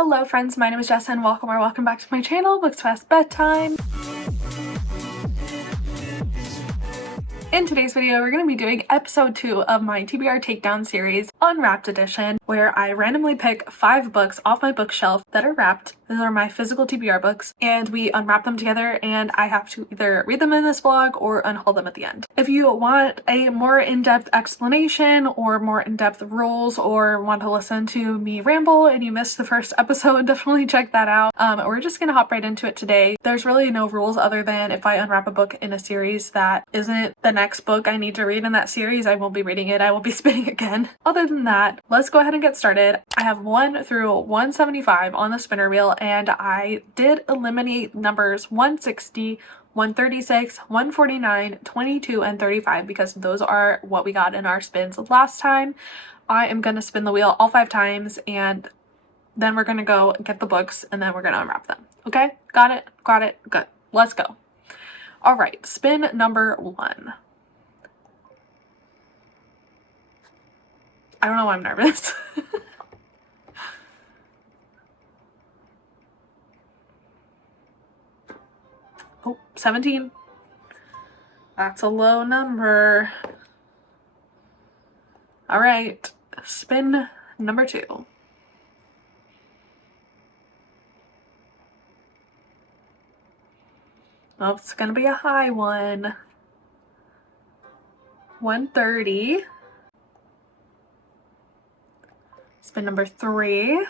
Hello friends, my name is Jess and welcome back to my channel, Books Past Bedtime. In today's video, we're going to be doing episode 2 of my TBR Takedown series, Unwrapped edition, where I randomly pick 5 books off my bookshelf that are wrapped. These are my physical TBR books, and we unwrap them together, and I have to either read them in this vlog or unhaul them at the end. If you want a more in-depth explanation or more in-depth rules, or want to listen to me ramble and you missed the first episode, definitely check that out. We're just gonna hop right into it today. There's really no rules other than if I unwrap a book in a series that isn't the next book I need to read in that series, I won't be reading it. I will be spinning again. Other than that, let's go ahead and get started. I have 1 through 175 on the spinner wheel, and I did eliminate numbers 160, 136, 149, 22, and 35 because those are what we got in our spins last time. I am going to spin the wheel all 5 times, and then we're going to go get the books, and then we're going to unwrap them. Okay? Got it? Got it? Good. Let's go. All right, spin number 1. I don't know why I'm nervous. Oh, 17. That's a low number. All right, spin number 2. Oh, it's gonna be a high one. 130. Spin number 3.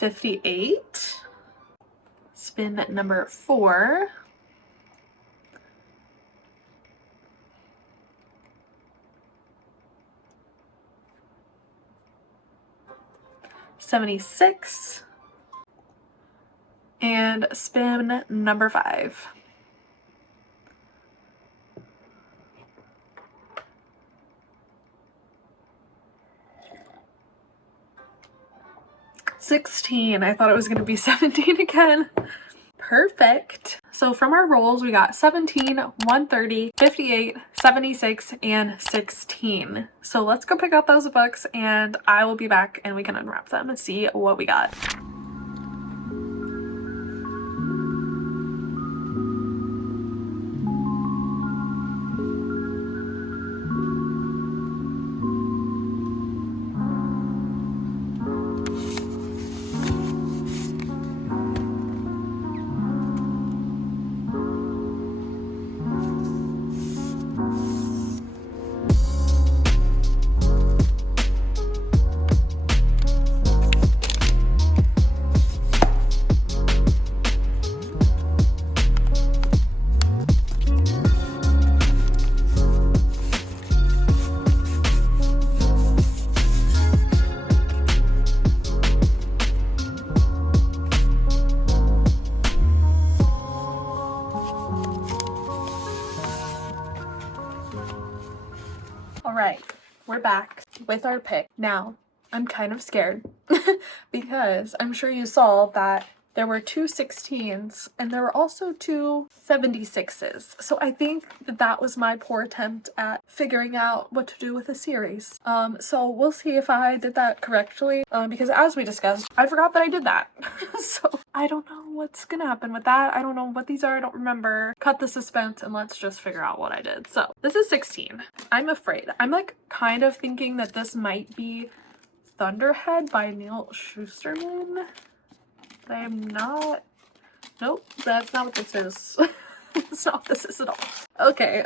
$58. Spin number 4. $76. And spin number 5. $16. I thought it was going to be 17 again. Perfect. So from our rolls, we got 17, 130, 58, 76, and 16. So let's go pick out those books, and I will be back and we can unwrap them and see what we got. Alright, we're back with our pick. Now, I'm kind of scared because I'm sure you saw that there were 2 16s and there were also 2 76s. So I think that was my poor attempt at figuring out what to do with a series. So we'll see if I did that correctly, because as we discussed, I forgot that I did that. So I don't know what's gonna happen with that. I don't know what these are. I don't remember. Cut the suspense and let's just figure out what I did. So this is 16. I'm afraid. I'm like kind of thinking that this might be Thunderhead by Neil Shusterman. I am not. Nope, that's not what this is. That's not what this is at all. Okay.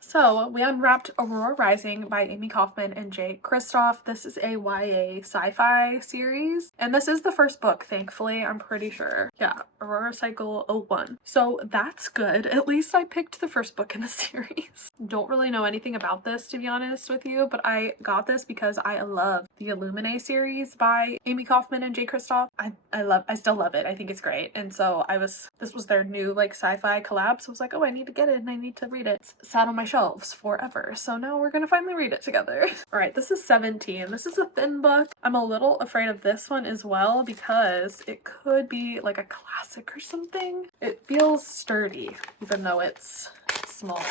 So we unwrapped Aurora Rising by Amy Kaufman and Jay Kristoff. This is a YA sci-fi series, and this is the first book, thankfully, I'm pretty sure. Yeah, Aurora Cycle 01. So that's good. At least I picked the first book in the series. Don't really know anything about this, to be honest with you, but I got this because I love the Illuminae series by Amy Kaufman and Jay Kristoff. I still love it. I think it's great. And so this was their new like sci-fi collab. So I was like, oh, I need to get it and I need to read it. It's sat on my shelves forever. So now we're gonna finally read it together. All right, this is 17. This is a thin book. I'm a little afraid of this one as well because it could be like a classic or something. It feels sturdy, even though it's small.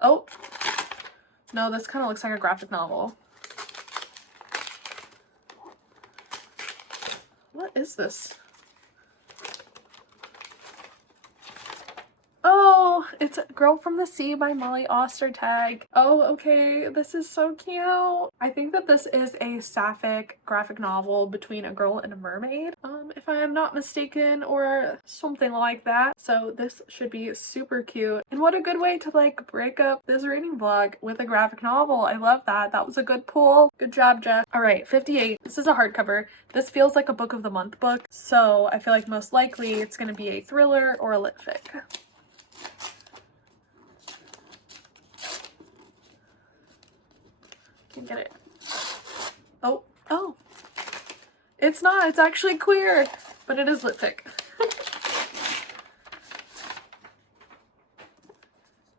Oh, no, this kind of looks like a graphic novel. What is this? Oh, it's Girl from the Sea by Molly Ostertag. Oh, okay, this is so cute. I think that this is a sapphic graphic novel between a girl and a mermaid, if I am not mistaken, or something like that. So this should be super cute. And what a good way to like break up this reading vlog with a graphic novel. I love that. That was a good pull. Good job, Jeff. All right, 58. This is a hardcover. This feels like a book of the month book, so I feel like most likely it's going to be a thriller or a lit fic. Get it. Oh, it's not. It's actually queer, but it is lit fic.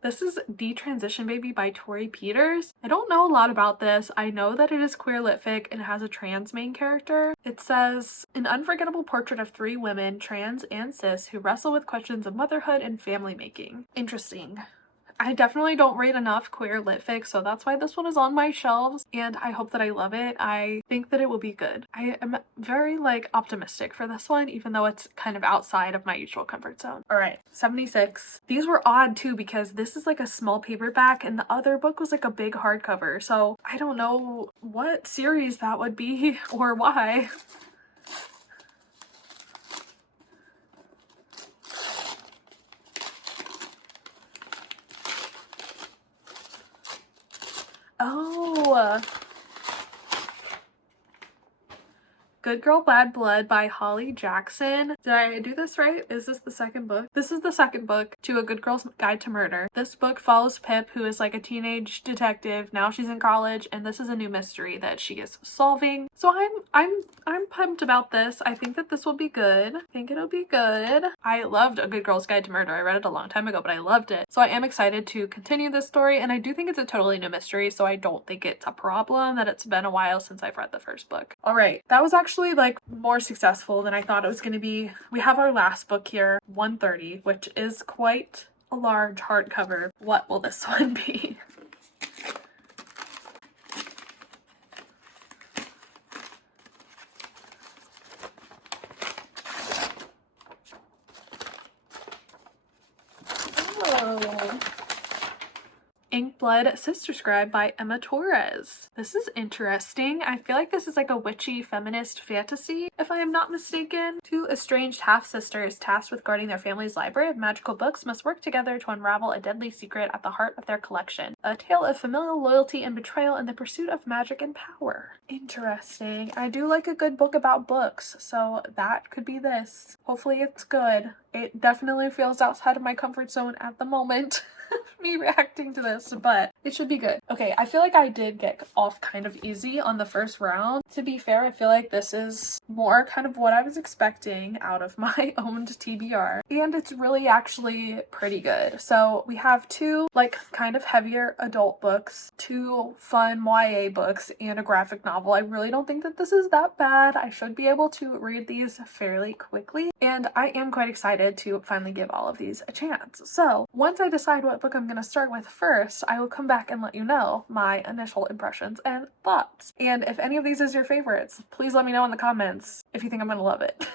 This is Detransition Baby by Tori Peters. I don't know a lot about this. I know that it is queer lit fic and has a trans main character. It says, an unforgettable portrait of 3 women, trans and cis, who wrestle with questions of motherhood and family making. Interesting. I definitely don't read enough queer lit fic, so that's why this one is on my shelves, and I hope that I love it. I think that it will be good. I am very like optimistic for this one, even though it's kind of outside of my usual comfort zone. All right, 76. These were odd too because this is like a small paperback and the other book was like a big hardcover, so I don't know what series that would be or why. Oh, Good Girl Bad Blood by Holly Jackson. Did I do this right? Is this the second book? This is the second book to A Good Girl's Guide to Murder. This book follows Pip, who is like a teenage detective. Now she's in college, and this is a new mystery that she is solving. So I'm pumped about this. I think that this will be good. I think it'll be good. I loved A Good Girl's Guide to Murder. I read it a long time ago, but I loved it. So I am excited to continue this story, and I do think it's a totally new mystery, so I don't think it's a problem that it's been a while since I've read the first book. All right, that was actually like more successful than I thought it was going to be. We have our last book here, 130, which is quite a large hardcover. What will this one be? Oh. Inkblood Sister Scribe by Emma Torres. This is interesting. I feel like this is like a witchy feminist fantasy, if I am not mistaken. 2 estranged half-sisters tasked with guarding their family's library of magical books must work together to unravel a deadly secret at the heart of their collection. A tale of familial loyalty and betrayal in the pursuit of magic and power. Interesting. I do like a good book about books, so that could be this. Hopefully it's good. It definitely feels outside of my comfort zone at the moment. Me reacting to this, but it should be good. Okay, I feel like I did get off kind of easy on the first round. To be fair, I feel like this is more kind of what I was expecting out of my owned TBR, and it's really actually pretty good. So we have 2 like kind of heavier adult books, 2 fun YA books, and a graphic novel. I really don't think that this is that bad. I should be able to read these fairly quickly, and I am quite excited to finally give all of these a chance. So once I decide what book I'm going to start with first, I will come back and let you know my initial impressions and thoughts. And if any of these is your favorites, please let me know in the comments if you think I'm going to love it.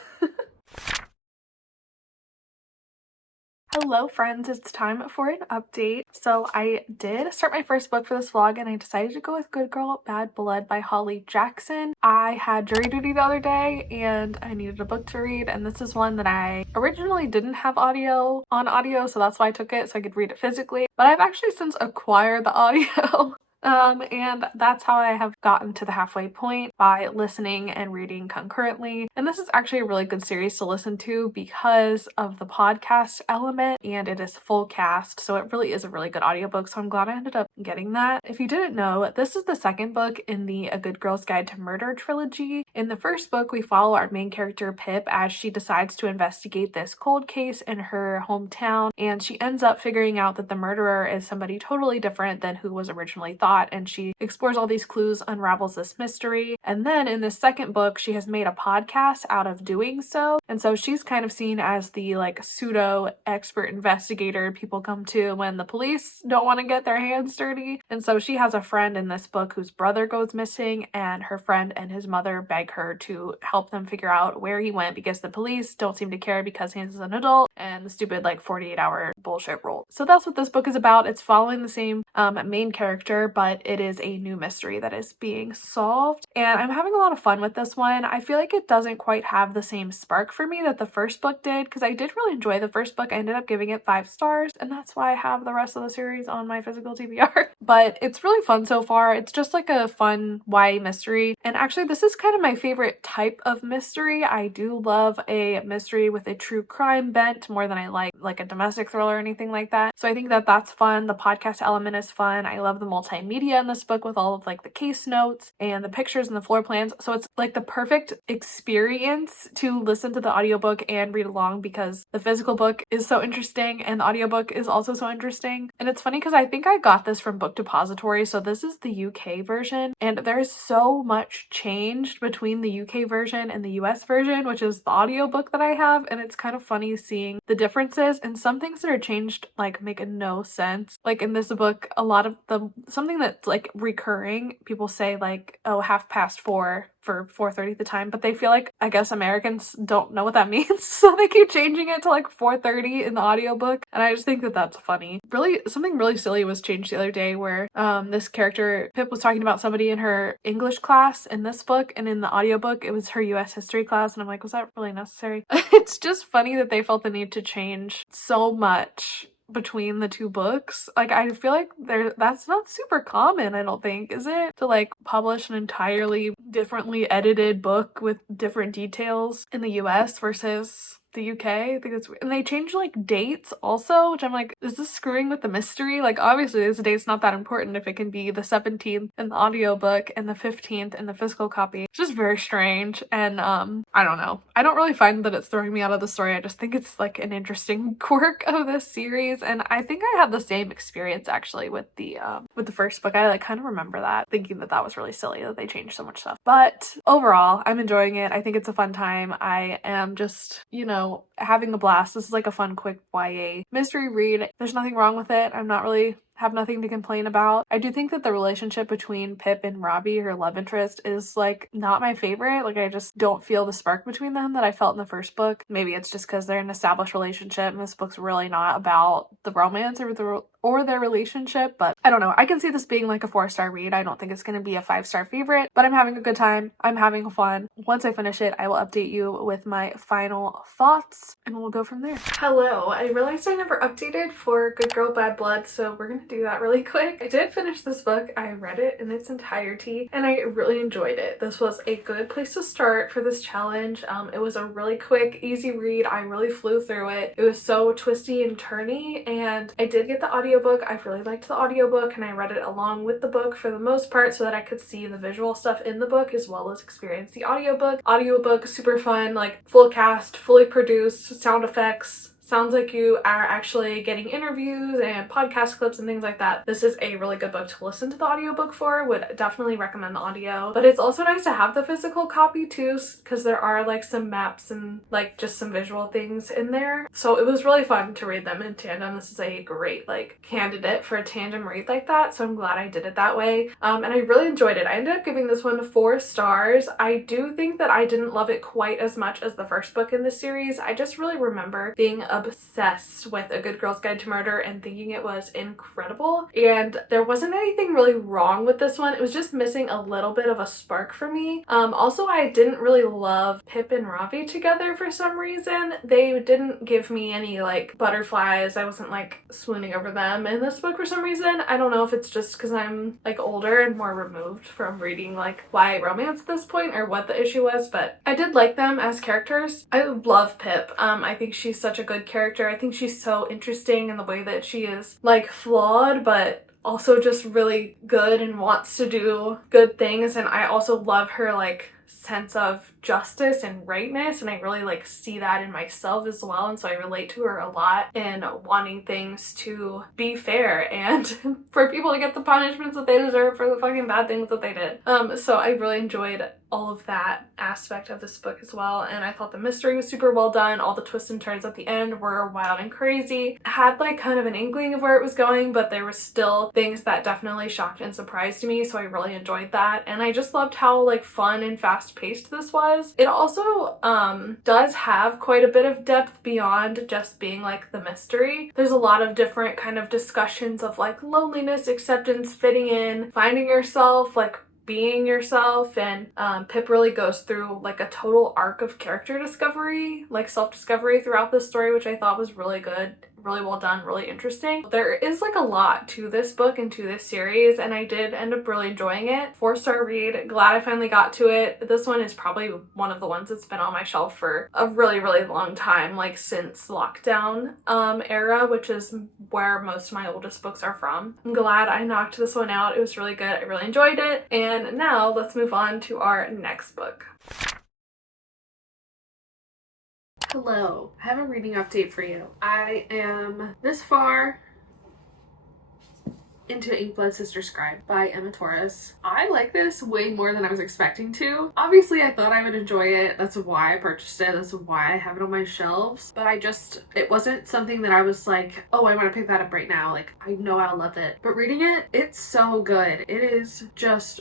Hello friends, it's time for an update. So I did start my first book for this vlog and I decided to go with Good Girl Bad Blood by Holly Jackson. I had jury duty the other day and I needed a book to read, and this is one that I originally didn't have audio, so that's why I took it so I could read it physically. But I've actually since acquired the audio. And that's how I have gotten to the halfway point, by listening and reading concurrently. And this is actually a really good series to listen to because of the podcast element, and it is full cast, so it really is a really good audiobook. So I'm glad I ended up getting that. If you didn't know, this is the second book in the A Good Girl's Guide to Murder trilogy. In the first book, we follow our main character Pip as she decides to investigate this cold case in her hometown, and she ends up figuring out that the murderer is somebody totally different than who was originally thought, and she explores all these clues, unravels this mystery. And then in the second book, she has made a podcast out of doing so, and so she's kind of seen as the like pseudo expert investigator people come to when the police don't want to get their hands dirty. And so she has a friend in this book whose brother goes missing, and her friend and his mother beg her to help them figure out where he went because the police don't seem to care because he's an adult and the stupid like 48-hour bullshit rule. So that's what this book is about. It's following the same main character, but it is a new mystery that is being solved, and I'm having a lot of fun with this one. I feel like it doesn't quite have the same spark for me that the first book did, because I did really enjoy the first book. I ended up giving it 5 stars, and that's why I have the rest of the series on my physical TBR. But it's really fun so far. It's just like a fun YA mystery, and actually this is kind of my favorite type of mystery. I do love a mystery with a true crime bent more than I like a domestic thriller or anything like that. So I think that that's fun. The podcast element is fun. I love the multimedia in this book with all of like the case notes and the pictures and the floor plans. So it's like the perfect experience to listen to the audiobook and read along, because the physical book is so interesting and the audiobook is also so interesting. And it's funny because I think I got this from Book Depository. So this is the UK version, and there's so much changed between the UK version and the US version, which is the audiobook that I have. And it's kind of funny seeing the differences, and some things that are changed like make no sense. Like in this book, a lot of something that's like recurring, people say like, oh, 4:30 for 4:30 at the time, but they feel like, I guess Americans don't know what that means, so they keep changing it to like 4:30 in the audiobook, and I just think that that's funny. Really, something really silly was changed the other day where this character Pip was talking about somebody in her English class in this book, and in the audiobook it was her US history class, and I'm like, was that really necessary? It's just funny that they felt the need to change so much between the two books. Like, I feel like that's not super common, I don't think, is it? To like publish an entirely differently edited book with different details in the US versus the UK. I think it's weird. And they change like dates also, which I'm like, is this screwing with the mystery? Like, obviously this date's not that important if it can be the 17th in the audiobook and the 15th in the physical copy. It's just very strange, and I don't know. I don't really find that it's throwing me out of the story. I just think it's like an interesting quirk of this series, and I think I had the same experience actually with the first book. I like kind of remember that, thinking that that was really silly that they changed so much stuff. But overall, I'm enjoying it. I think it's a fun time. I am just, you know, having a blast. This is like a fun, quick YA mystery read. There's nothing wrong with it. I'm not really have nothing to complain about. I do think that the relationship between Pip and Robbie, her love interest, is like not my favorite. Like, I just don't feel the spark between them that I felt in the first book. Maybe it's just because they're an established relationship and this book's really not about the romance or their relationship, but I don't know. I can see this being like a 4-star read. I don't think it's going to be a 5-star favorite, but I'm having a good time. I'm having fun. Once I finish it, I will update you with my final thoughts and we'll go from there. Hello, I realized I never updated for Good Girl Bad Blood, so we're gonna do that really quick. I did finish this book. I read it in its entirety and I really enjoyed it. This was a good place to start for this challenge. It was a really quick, easy read. I really flew through it. It was so twisty and turny, and I did get the audiobook. I really liked the audiobook, and I read it along with the book for the most part so that I could see the visual stuff in the book as well as experience the audiobook. Audiobook, super fun, like full cast, fully produced, sound effects. Sounds like you are actually getting interviews and podcast clips and things like that. This is a really good book to listen to the audiobook for. Would definitely recommend the audio. But it's also nice to have the physical copy too, because there are like some maps and like just some visual things in there. So it was really fun to read them in tandem. This is a great like candidate for a tandem read like that. So I'm glad I did it that way. And I really enjoyed it. I ended up giving this one 4 stars. I do think that I didn't love it quite as much as the first book in this series. I just really remember being obsessed with A Good Girl's Guide to Murder and thinking it was incredible, and there wasn't anything really wrong with this one. It was just missing a little bit of a spark for me. Also, I didn't really love Pip and Ravi together for some reason. They didn't give me any like butterflies. I wasn't like swooning over them in this book for some reason. I don't know if it's just because I'm like older and more removed from reading like YA romance at this point or what the issue was, but I did like them as characters. I love Pip. I think she's such a good character. I think she's so interesting in the way that she is like flawed but also just really good and wants to do good things, and I also love her like sense of justice and rightness, and I really like see that in myself as well, and so I relate to her a lot in wanting things to be fair and for people to get the punishments that they deserve for the fucking bad things that they did. So I really enjoyed all of that aspect of this book as well, and I thought the mystery was super well done. All the twists and turns at the end were wild and crazy. I had like kind of an inkling of where it was going, but there was still things that definitely shocked and surprised me, so I really enjoyed that, and I just loved how like fun and fast-paced this was. It also does have quite a bit of depth beyond just being like the mystery. There's a lot of different kind of discussions of like loneliness, acceptance, fitting in, finding yourself, like being yourself, and Pip really goes through like a total arc of character discovery, like self-discovery throughout this story, which I thought was really good, really well done, really interesting. There is like a lot to this book and to this series, and I did end up really enjoying it. 4-star read, glad I finally got to it. This one is probably one of the ones that's been on my shelf for a really, really long time, like since lockdown era, which is where most of my oldest books are from. I'm glad I knocked this one out. It was really good. I really enjoyed it. And now let's move on to our next book. Hello, I have a reading update for you. I am this far into Inkblood Sister Scribe by Emma Torres. I like this way more than I was expecting to. Obviously, I thought I would enjoy it. That's why I purchased it. That's why I have it on my shelves. But it wasn't something that I was like, oh, I want to pick that up right now. Like, I know I'll love it. But reading it, it's so good. It is just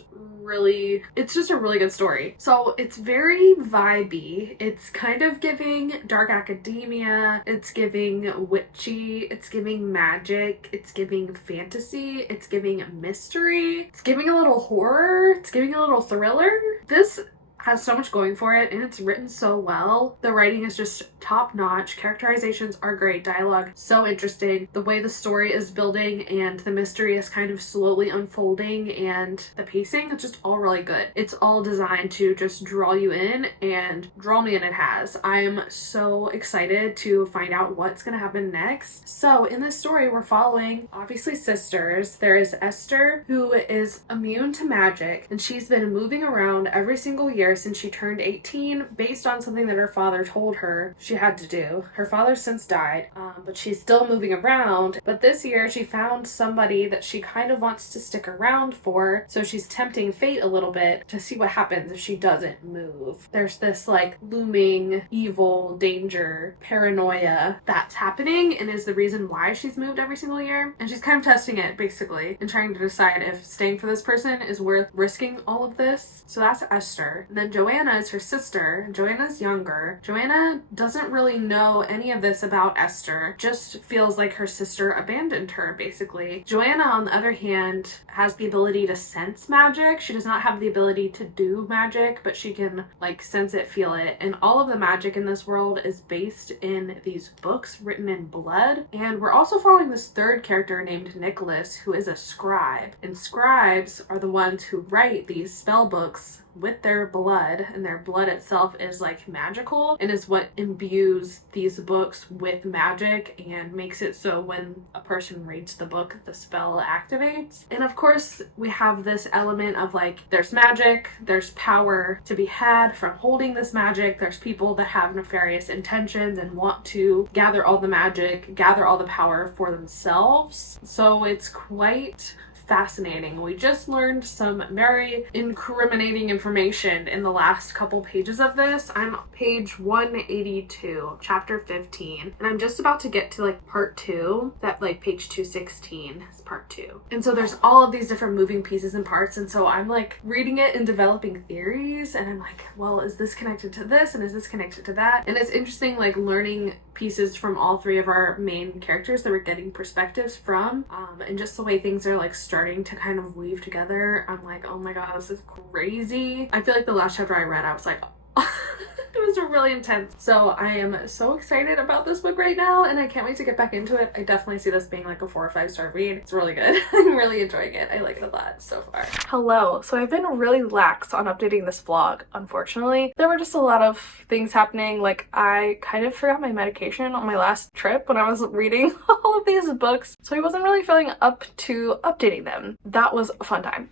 it's just a really good story. So it's very vibey. It's kind of giving dark academia. It's giving witchy. It's giving magic. It's giving fantasy. It's giving mystery. It's giving a little horror. It's giving a little thriller. This has so much going for it, and it's written so well. The writing is just top notch. Characterizations are great. Dialogue so interesting. The way the story is building and the mystery is kind of slowly unfolding, and the pacing, it's just all really good. It's all designed to just draw you in, and draw me in it has. I'm so excited to find out what's gonna happen next. So in this story, we're following obviously sisters. There is Esther, who is immune to magic, and she's been moving around every single year since she turned 18 based on something that her father told her she had to do. Her father since died, but she's still moving around. But this year she found somebody that she kind of wants to stick around for, so she's tempting fate a little bit to see what happens if she doesn't move. There's this like looming evil, danger, paranoia that's happening, and is the reason why she's moved every single year. And she's kind of testing it basically and trying to decide if staying for this person is worth risking all of this. So that's Esther. And then Joanna is her sister. Joanna's younger. Joanna doesn't really know any of this about Esther, just feels like her sister abandoned her basically. Joanna, on the other hand, has the ability to sense magic. She does not have the ability to do magic, but she can like sense it, feel it. And all of the magic in this world is based in these books written in blood. And we're also following this third character named Nicholas, who is a scribe. And scribes are the ones who write these spell books with their blood, and their blood itself is like magical and is what imbues these books with magic and makes it so when a person reads the book, the spell activates. And of course we have this element of like, there's magic, there's power to be had from holding this magic. There's people that have nefarious intentions and want to gather all the magic, gather all the power for themselves. So it's quite fascinating. We just learned some very incriminating information in the last couple pages of this. I'm page 182, chapter 15, and I'm just about to get to like part 2, that like page 216 is part 2. And so there's all of these different moving pieces and parts, and so I'm like reading it and developing theories, and I'm like, well, is this connected to this, and is this connected to that? And it's interesting like learning pieces from all three of our main characters that we're getting perspectives from, and just the way things are like starting to kind of weave together. I'm like, oh my god, this is crazy. I feel like the last chapter I read, I was like, it was was really intense. So I am so excited about this book right now, and I can't wait to get back into it. I definitely see this being like a 4 or 5 star read. It's really good. I'm really enjoying it. I like it a lot so far. Hello. So I've been really lax on updating this vlog, unfortunately. There were just a lot of things happening. Like, I kind of forgot my medication on my last trip when I was reading all of these books, so I wasn't really feeling up to updating them. That was a fun time.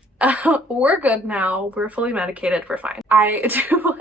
We're good now. We're fully medicated. We're fine. I do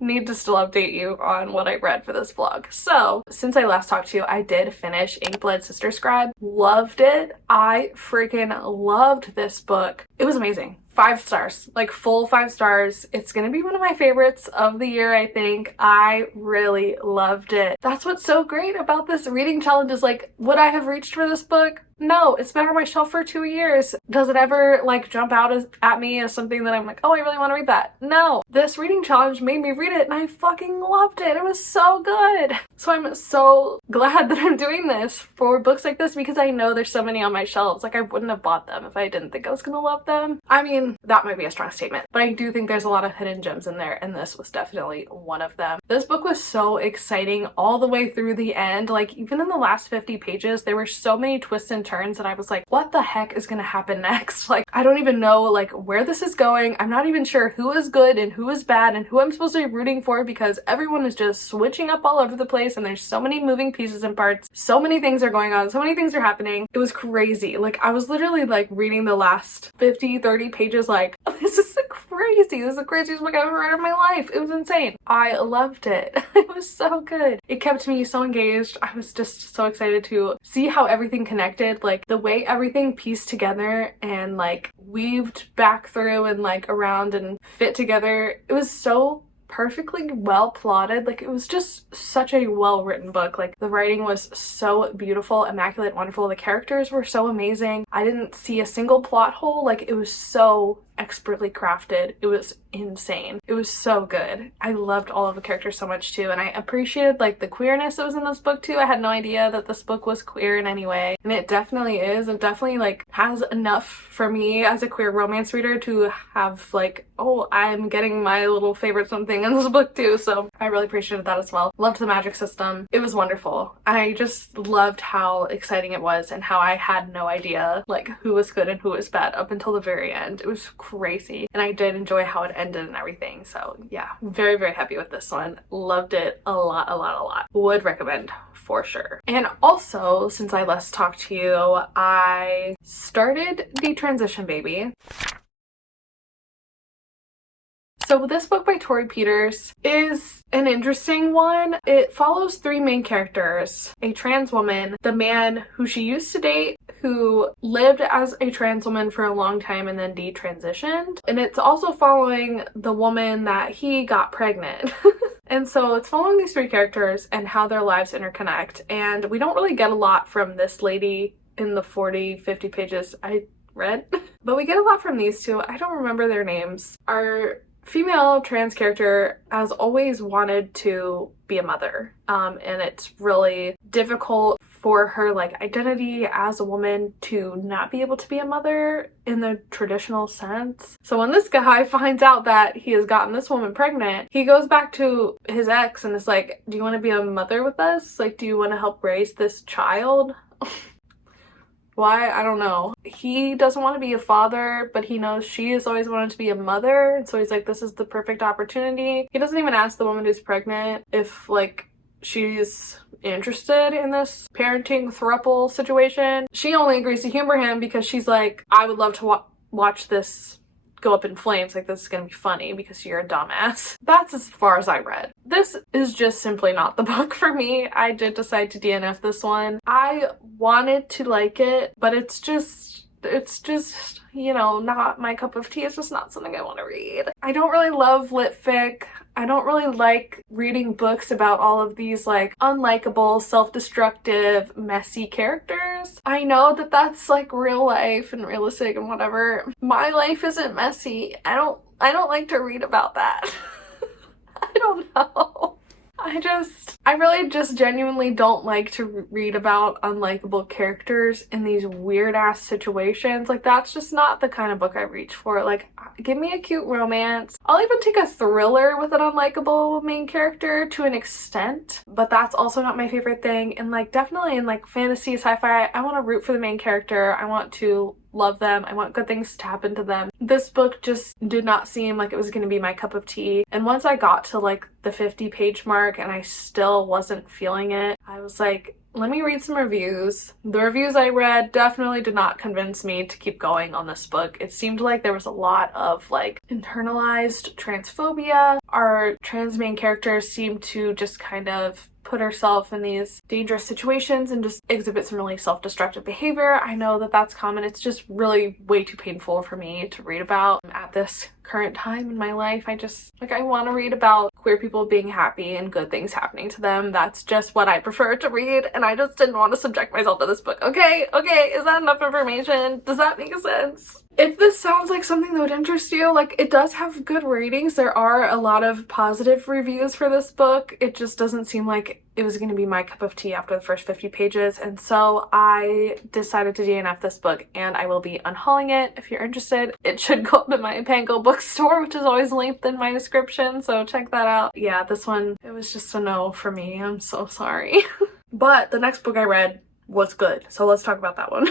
need to still update you on what I read for this vlog. So since I last talked to you, I did finish Inkblade Sister Scribe. Loved it. I freaking loved this book. It was amazing. 5 stars, like full 5 stars. It's gonna be one of my favorites of the year, I think. I really loved it. That's what's so great about this reading challenge is like, would I have reached for this book? No, it's been on my shelf for 2 years. Does it ever like jump out at me as something that I'm like, oh, I really want to read that? No. This reading challenge made me read it and I fucking loved it. It was so good. So I'm so glad that I'm doing this for books like this because I know there's so many on my shelves. Like, I wouldn't have bought them if I didn't think I was gonna love them. I mean, that might be a strong statement, but I do think there's a lot of hidden gems in there, and this was definitely one of them. This book was so exciting all the way through the end. Like, even in the last 50 pages, there were so many twists and turns and I was like, what the heck is gonna happen next? Like, I don't even know like where this is going. I'm not even sure who is good and who is bad and who I'm supposed to be rooting for because everyone is just switching up all over the place and there's so many moving pieces and parts. So many things are going on. So many things are happening. It was crazy. Like, I was literally like reading the last 50, 30 pages like, this is crazy. This is the craziest book I've ever read in my life. It was insane. I loved it. It was so good. It kept me so engaged. I was just so excited to see how everything connected. Like, the way everything pieced together and like weaved back through and like around and fit together. It was so perfectly well plotted. Like, it was just such a well written book. Like, the writing was so beautiful, immaculate, wonderful. The characters were so amazing. I didn't see a single plot hole. Like, it was so expertly crafted. It was insane. It was so good. I loved all of the characters so much too, and I appreciated like the queerness that was in this book too. I had no idea that this book was queer in any way, and it definitely is. It definitely like has enough for me as a queer romance reader to have like, oh, I'm getting my little favorite something in this book too, so I really appreciated that as well. Loved the magic system. It was wonderful. I just loved how exciting it was and how I had no idea like who was good and who was bad up until the very end. It was crazy, and I did enjoy how it ended and everything. So yeah, very, very happy with this one. Loved it a lot, a lot, a lot. Would recommend for sure. And also, since I last talked to you, I started Detransition, baby. So this book by Tori Peters is an interesting one. It follows 3 main characters: a trans woman, the man who she used to date, who lived as a trans woman for a long time and then detransitioned. And it's also following the woman that he got pregnant. And so it's following these 3 characters and how their lives interconnect. And we don't really get a lot from this lady in the 40, 50 pages I read, but we get a lot from these 2. I don't remember their names. Our female trans character has always wanted to be a mother, and it's really difficult for her like identity as a woman to not be able to be a mother in the traditional sense. So when this guy finds out that he has gotten this woman pregnant, he goes back to his ex and is like, do you want to be a mother with us? Like, do you want to help raise this child? Why? I don't know. He doesn't want to be a father, but he knows she has always wanted to be a mother. And so he's like, this is the perfect opportunity. He doesn't even ask the woman who's pregnant if like she's interested in this parenting throuple situation. She only agrees to humor him because she's like, I would love to watch this go up in flames. Like, this is gonna be funny because you're a dumbass. That's as far as I read. This is just simply not the book for me. I did decide to DNF this one. I wanted to like it, but it's just, you know, not my cup of tea. It's just not something I want to read. I don't really love lit fic. I don't really like reading books about all of these like unlikable, self-destructive, messy characters. I know that that's like real life and realistic and whatever. My life isn't messy. I don't like to read about that. I don't know. I really just genuinely don't like to read about unlikable characters in these weird ass situations. Like, that's just not the kind of book I reach for. Like, give me a cute romance. I'll even take a thriller with an unlikable main character to an extent, but that's also not my favorite thing. And like, definitely in like fantasy, sci-fi, I want to root for the main character. I want to love them. I want good things to happen to them. This book just did not seem like it was going to be my cup of tea. And once I got to like the 50-page mark and I still wasn't feeling it, I was like, let me read some reviews. The reviews I read definitely did not convince me to keep going on this book. It seemed like there was a lot of like internalized transphobia. Our trans main characters seemed to just kind of put herself in these dangerous situations and just exhibit some really self-destructive behavior. I know that that's common. It's just really way too painful for me to read about at this current time in my life. I just, like, I want to read about queer people being happy and good things happening to them. That's just what I prefer to read, and I just didn't want to subject myself to this book. Okay, is that enough information? Does that make sense? If this sounds like something that would interest you, like, it does have good ratings. There are a lot of positive reviews for this book. It just doesn't seem like it was going to be my cup of tea after the first 50 pages, and so I decided to DNF this book, and I will be unhauling it. If you're interested, it should go up in my PANGO bookstore, which is always linked in my description, so check that out. Yeah, this one, it was just a no for me. I'm so sorry. But the next book I read was good, so let's talk about that one.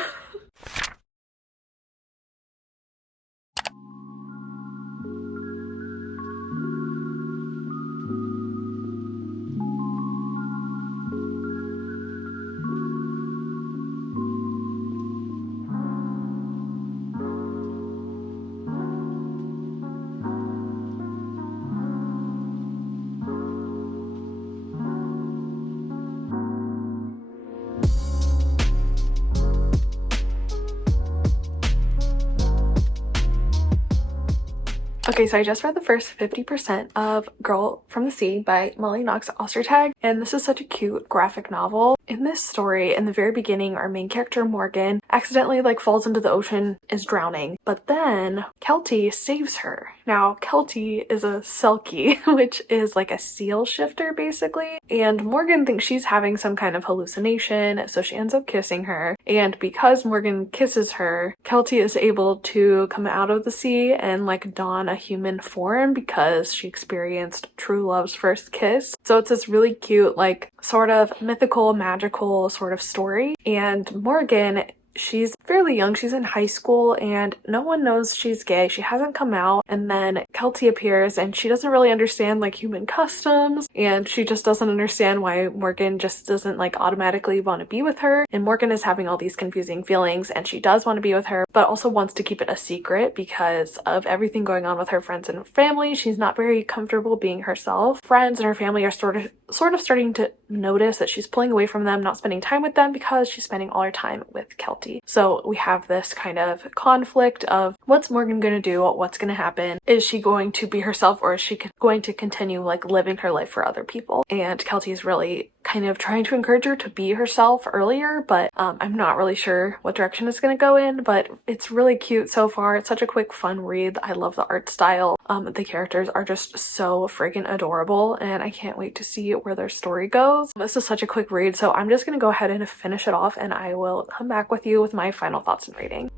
Okay, so I just read the first 50% of Girl from the Sea by Molly Knox Ostertag, and this is such a cute graphic novel. In this story, in the very beginning, our main character Morgan accidentally like falls into the ocean, is drowning, but then Kelty saves her. Now, Kelty is a selkie, which is like a seal shifter basically, and Morgan thinks she's having some kind of hallucination, so she ends up kissing her, and because Morgan kisses her, Kelty is able to come out of the sea and like don a human form because she experienced true love's first kiss. So it's this really cute, like, sort of mythical, magical sort of story. And Morgan, she's fairly young, she's in high school, and no one knows she's gay. She hasn't come out, and then Kelty appears and she doesn't really understand like human customs, and she just doesn't understand why Morgan just doesn't like automatically want to be with her. And Morgan is having all these confusing feelings, and she does want to be with her, but also wants to keep it a secret because of everything going on with her friends and family. She's not very comfortable being herself. Friends and her family are sort of starting to notice that she's pulling away from them, not spending time with them because she's spending all her time with Kelty. So we have this kind of conflict of what's Morgan gonna do, what's gonna happen, is she going to be herself or is she going to continue like living her life for other people? And Kelty is really kind of trying to encourage her to be herself earlier, but I'm not really sure what direction it's gonna go in, but it's really cute so far. It's such a quick, fun read. I love the art style. The characters are just so freaking adorable, and I can't wait to see where their story goes. This is such a quick read, so I'm just gonna go ahead and finish it off, and I will come back with you with my final thoughts and rating.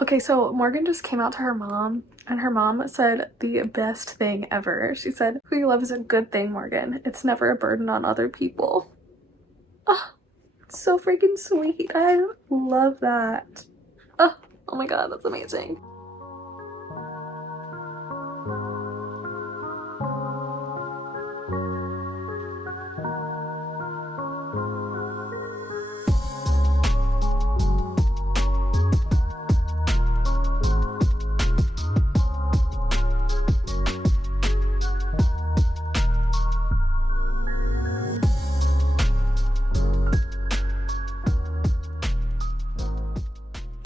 Okay, so Morgan just came out to her mom, and her mom said the best thing ever. She said, "Who you love is a good thing, Morgan. It's never a burden on other people." Oh, it's so freaking sweet. I love that. Oh my god, that's amazing.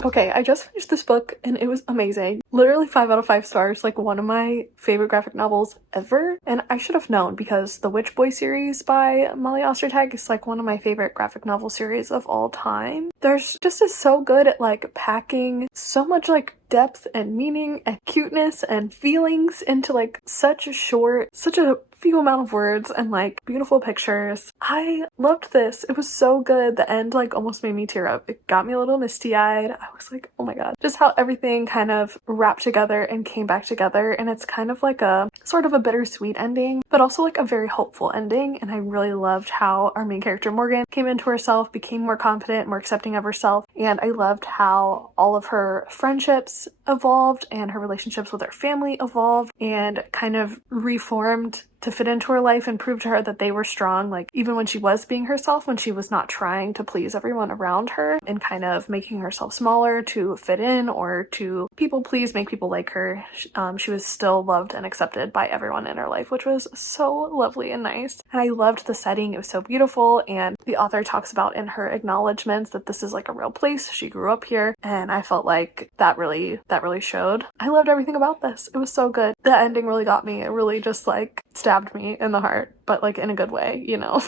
Okay, I just finished this book and it was amazing. Literally 5 out of 5 stars, like one of my favorite graphic novels ever. And I should have known because the Witch Boy series by Molly Ostertag is like one of my favorite graphic novel series of all time. There's just is so good at like packing so much like depth and meaning and cuteness and feelings into like such a few amount of words and like beautiful pictures. I loved this. It was so good. The end like almost made me tear up. It got me a little misty-eyed. I was like, oh my god. Just how everything kind of wrapped together and came back together, and it's kind of like a sort of a bittersweet ending, but also like a very hopeful ending. And I really loved how our main character Morgan came into herself, became more confident, more accepting of herself, and I loved how all of her friendships evolved and her relationships with her family evolved and kind of reformed to fit into her life and prove to her that they were strong, like even when she was being herself, when she was not trying to please everyone around her and kind of making herself smaller to fit in or to people please, make people like her. She was still loved and accepted by everyone in her life, which was so lovely and nice. And I loved the setting. It was so beautiful, and the author talks about in her acknowledgments that this is like a real place. She grew up here, and I felt like that really showed. I loved everything about this. It was so good. The ending really got me. It really just like stabbed me in the heart, but like in a good way, you know.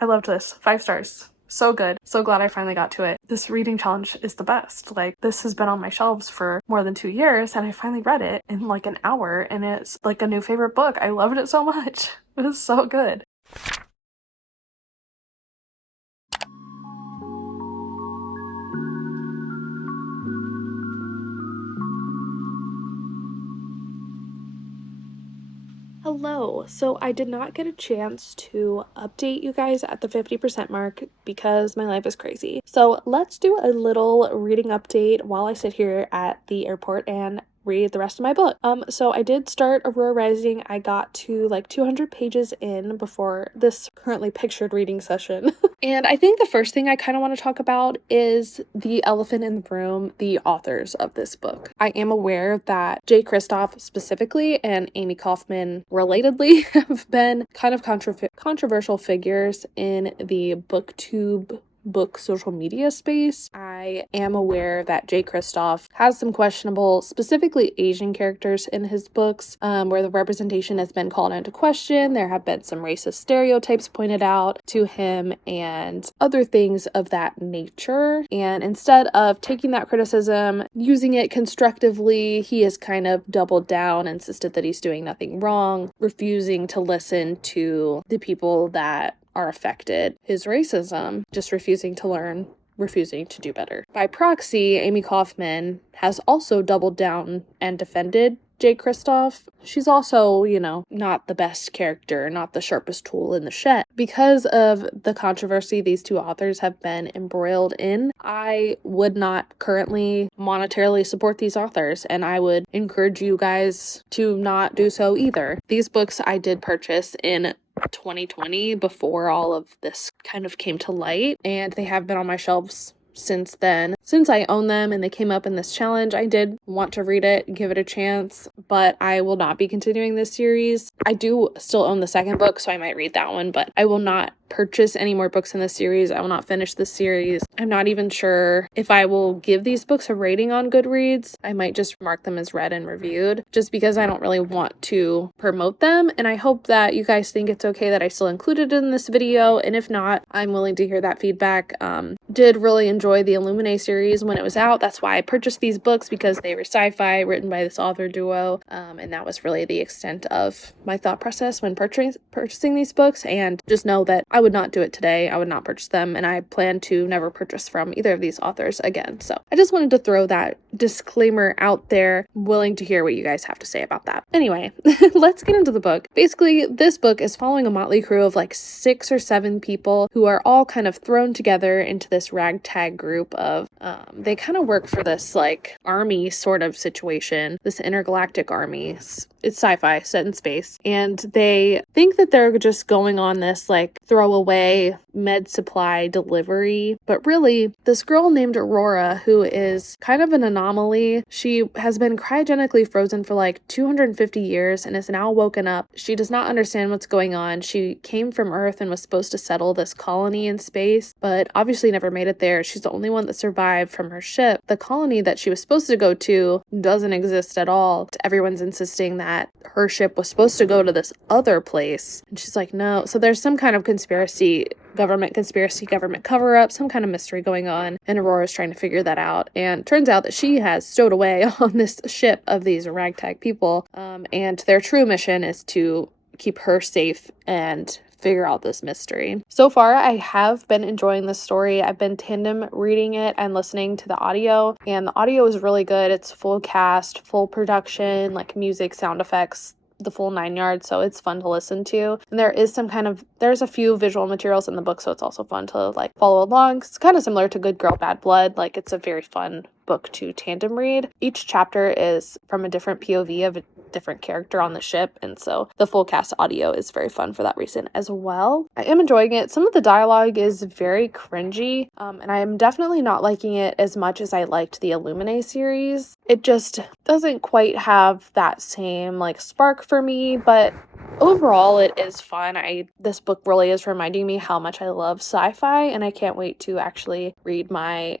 I loved this. 5 stars. So good. So glad I finally got to it. This reading challenge is the best. Like, this has been on my shelves for more than 2 years, and I finally read it in like an hour, and it's like a new favorite book. I loved it so much. It was so good. Hello. So I did not get a chance to update you guys at the 50% mark because my life is crazy. So let's do a little reading update while I sit here at the airport and read the rest of my book. So I did start Aurora Rising. I got to like 200 pages in before this currently pictured reading session. And I think the first thing I kind of want to talk about is the elephant in the room, the authors of this book. I am aware that Jay Kristoff specifically and Amy Kaufman relatedly have been kind of controversial figures in the booktube book social media space. I am aware that Jay Kristoff has some questionable, specifically Asian characters in his books, where the representation has been called into question. There have been some racist stereotypes pointed out to him and other things of that nature. And instead of taking that criticism, using it constructively, he has kind of doubled down, insisted that he's doing nothing wrong, refusing to listen to the people that are affected, his racism, just refusing to learn, refusing to do better. By proxy, Amy Kaufman has also doubled down and defended Jay Kristoff. She's also, you know, not the best character, not the sharpest tool in the shed. Because of the controversy these two authors have been embroiled in, I would not currently monetarily support these authors, and I would encourage you guys to not do so either. These books I did purchase in 2020 before all of this kind of came to light, and they have been on my shelves since then. Since I own them and they came up in this challenge, I did want to read it, give it a chance, but I will not be continuing this series. I do still own the second book, so I might read that one, but I will not purchase any more books in this series. I will not finish this series. I'm not even sure if I will give these books a rating on Goodreads. I might just mark them as read and reviewed, just because I don't really want to promote them, and I hope that you guys think it's okay that I still included it in this video, and if not, I'm willing to hear that feedback. Did really enjoy the Illuminae series when it was out. That's why I purchased these books, because they were sci-fi written by this author duo, and that was really the extent of my thought process when purchasing these books. And just know that I would not do it today. I would not purchase them, and I plan to never purchase from either of these authors again. So I just wanted to throw that disclaimer out there. Willing to hear what you guys have to say about that. Anyway, let's get into the book. Basically, this book is following a motley crew of like 6 or 7 people who are all kind of thrown together into this ragtag group of they kind of work for this like army sort of situation, this intergalactic army. It's sci-fi set in space, and they think that they're just going on this like throw throwaway med supply delivery. But really, this girl named Aurora, who is kind of an anomaly, she has been cryogenically frozen for like 250 years and is now woken up. She does not understand what's going on. She came from Earth and was supposed to settle this colony in space, but obviously never made it there. She's the only one that survived from her ship. The colony that she was supposed to go to doesn't exist at all. Everyone's insisting that her ship was supposed to go to this other place. And she's like, no. So there's some kind of conspiracy, government cover-up, some kind of mystery going on. And Aurora's trying to figure that out. And turns out that she has stowed away on this ship of these ragtag people. And their true mission is to keep her safe and figure out this mystery. So far, I have been enjoying this story. I've been tandem reading it and listening to the audio, and the audio is really good. It's full cast, full production, like music, sound effects, the full 9 yards, so it's fun to listen to. And there's a few visual materials in the book, so it's also fun to like follow along. It's kind of similar to Good Girl, Bad Blood. Like, it's a very fun book to tandem read. Each chapter is from a different POV of a different character on the ship, and so the full cast audio is very fun for that reason as well. I am enjoying it. Some of the dialogue is very cringy, and I am definitely not liking it as much as I liked the Illuminae series. It just doesn't quite have that same like spark for me, but overall it is fun. This book really is reminding me how much I love sci-fi, and I can't wait to actually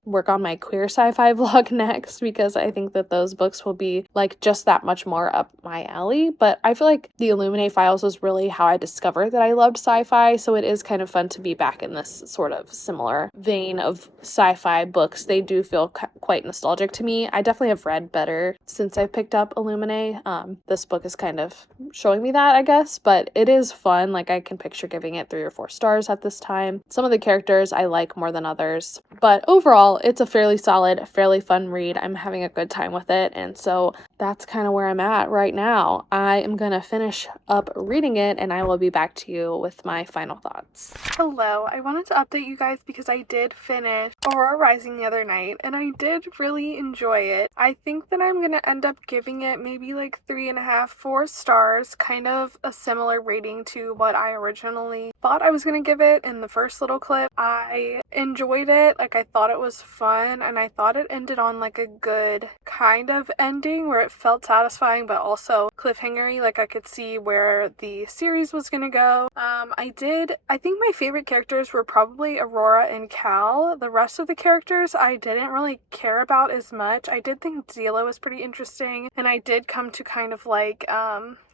work on my queer sci-fi vlog next, because I think that those books will be like just that much more up my alley. But I feel like the Illuminae files was really how I discovered that I loved sci-fi, so it is kind of fun to be back in this sort of similar vein of sci-fi books. They do feel quite nostalgic to me. I definitely have read better since I picked up Illuminae. This book is kind of showing me that, I guess, but it is fun. Like, I can picture giving it 3 or 4 stars at this time. Some of the characters I like more than others, but overall it's a fairly solid, fairly fun read. I'm having a good time with it, and so that's kind of where I'm at right now. I am gonna finish up reading it, and I will be back to you with my final thoughts. Hello, I wanted to update you guys because I did finish Aurora Rising the other night, and I did really enjoy it. I think that I'm gonna end up giving it maybe like 3.5, 4 stars, kind of a similar rating to what I originally thought I was gonna give it in the first little clip. I enjoyed it. Like, I thought it was fun, and I thought it ended on like a good kind of ending where it felt satisfying but also cliffhangery. Like, I could see where the series was gonna go. I think my favorite characters were probably Aurora and Cal. The rest of the characters I didn't really care about as much. I did think Zila was pretty interesting, and I did come to kind of like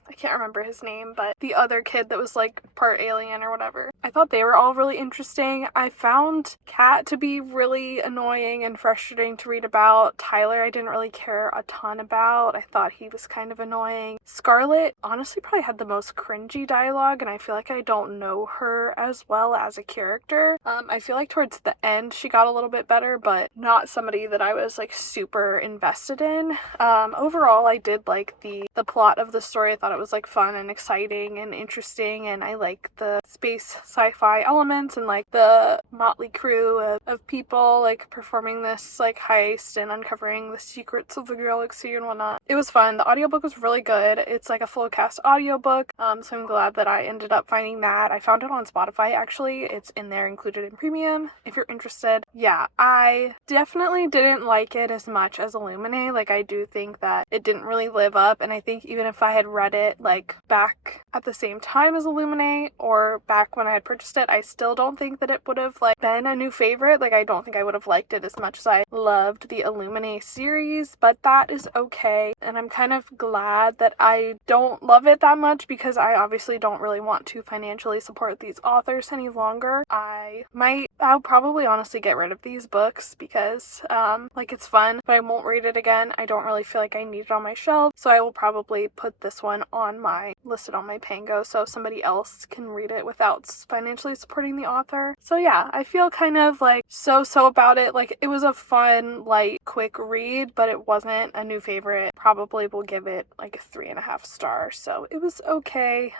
I can't remember his name, but the other kid that was like part alien or whatever. I thought they were all really interesting. I found Kat to be really annoying and frustrating to read about. Tyler I didn't really care a ton about. I thought he was kind of annoying. Scarlet honestly probably had the most cringy dialogue, and I feel like I don't know her as well as a character. I feel like towards the end she got a little bit better, but not somebody that I was like super invested in. Overall I did like the plot of the story. I thought it was like fun and exciting and interesting, and I like the space sci-fi elements and like the motley crew of people like performing this like heist and uncovering the secrets of the galaxy and whatnot. It was fun. The audiobook was really good. It's like a full cast audiobook, so I'm glad that I ended up finding that. I found it on Spotify actually. It's in there included in premium if you're interested. Yeah, I definitely didn't like it as much as Illuminae. Like, I do think that it didn't really live up, and I think even if I had read it like back at the same time as Illuminae or back when I had purchased it, I still don't think that it would have like been a new favorite. Like, I don't think I would have liked it as much as I loved the Illuminae series, but that is okay. And I'm kind of glad that I don't love it that much, because I obviously don't really want to financially support these authors any longer. I'll probably honestly get rid of these books because like, it's fun, but I won't read it again. I don't really feel like I need it on my shelf, so I will probably put this one listed on my Pango so somebody else can read it without financially supporting the author. So yeah, I feel kind of like so about it. Like, it was a fun, light, quick read, but it wasn't a new favorite. Probably will give it like a 3.5 stars. So it was okay.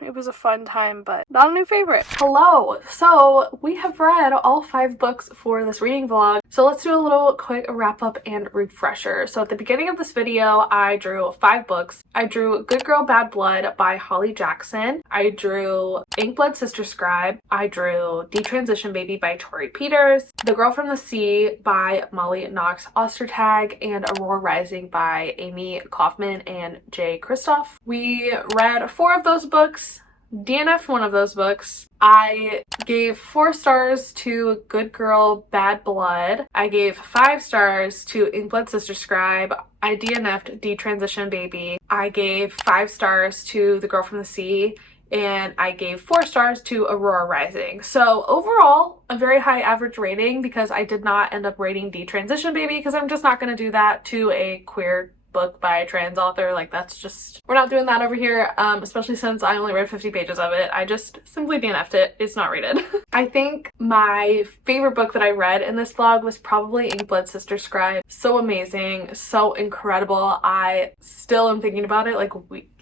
It was a fun time, but not a new favorite. Hello! So we have read all 5 books for this reading vlog. So let's do a little quick wrap up and refresher. So at the beginning of this video, I drew 5 books. I drew Good Girl, Bad Blood, Blood by Holly Jackson. I drew Inkblood Sister Scribe. I drew Detransition Baby by Tori Peters, The Girl from the Sea by Molly Knox Ostertag, and Aurora Rising by Amy Kaufman and Jay Kristoff. We read 4 of those books, DNF'd one of those books. I gave 4 stars to Good Girl, Bad Blood. I gave 5 stars to Inkblood Sister Scribe. I DNF'd Detransition Baby. I gave 5 stars to The Girl from the Sea. And I gave 4 stars to Aurora Rising. So overall, a very high average rating because I did not end up rating Detransition Baby because I'm just not going to do that to a queer book by a trans author. Like, that's just, we're not doing that over here, especially since I only read 50 pages of it. I just simply DNF'd it. It's not rated. I think my favorite book that I read in this vlog was probably Inkblood Sister Scribe. So amazing, so incredible. I still am thinking about it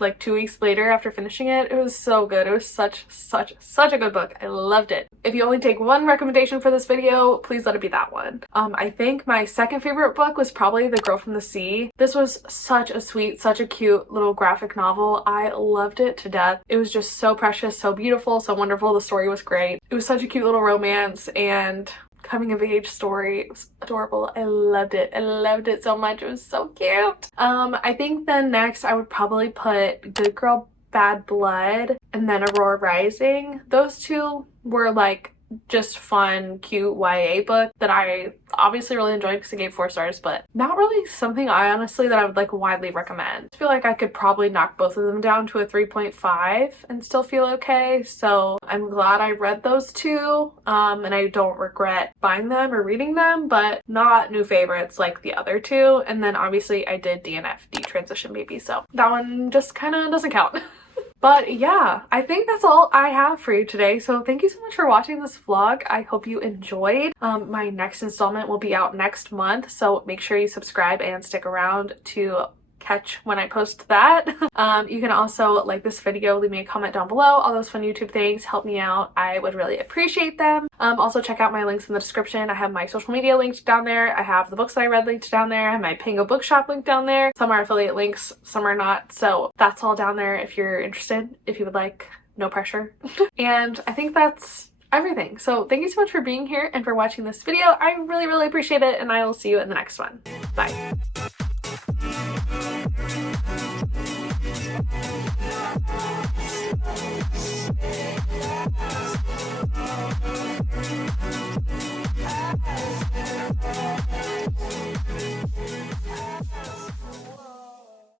like 2 weeks later after finishing it. It was so good. It was such a good book. I loved it. If you only take one recommendation for this video, please let it be that one. I think my second favorite book was probably The Girl from the Sea. This was such a sweet, such a cute little graphic novel. I loved it to death. It was just so precious, so beautiful, so wonderful. The story was great. It was such a cute little romance and coming of age story. It was adorable. I loved it. I loved it so much. It was so cute. I think then next I would probably put Good Girl, Bad Blood and then Aurora Rising. Those 2 were like just fun, cute YA book that I obviously really enjoyed because I gave 4 stars, but not really something I would like widely recommend. I feel like I could probably knock both of them down to a 3.5 and still feel okay. So I'm glad I read those 2, and I don't regret buying them or reading them, but not new favorites like the other 2. And then obviously I did DNF Detransition Baby, so that one just kind of doesn't count. But yeah, I think that's all I have for you today. So thank you so much for watching this vlog. I hope you enjoyed. My next installment will be out next month, so make sure you subscribe and stick around to catch when I post that. You can also like this video, leave me a comment down below. All those fun YouTube things help me out. I would really appreciate them. Also check out my links in the description. I have my social media linked down there. I have the books that I read linked down there. I have my Pango bookshop linked down there. Some are affiliate links, some are not. So that's all down there if you're interested, if you would like, no pressure. And I think that's everything. So thank you so much for being here and for watching this video. I really appreciate it, and I will see you in the next one. Bye.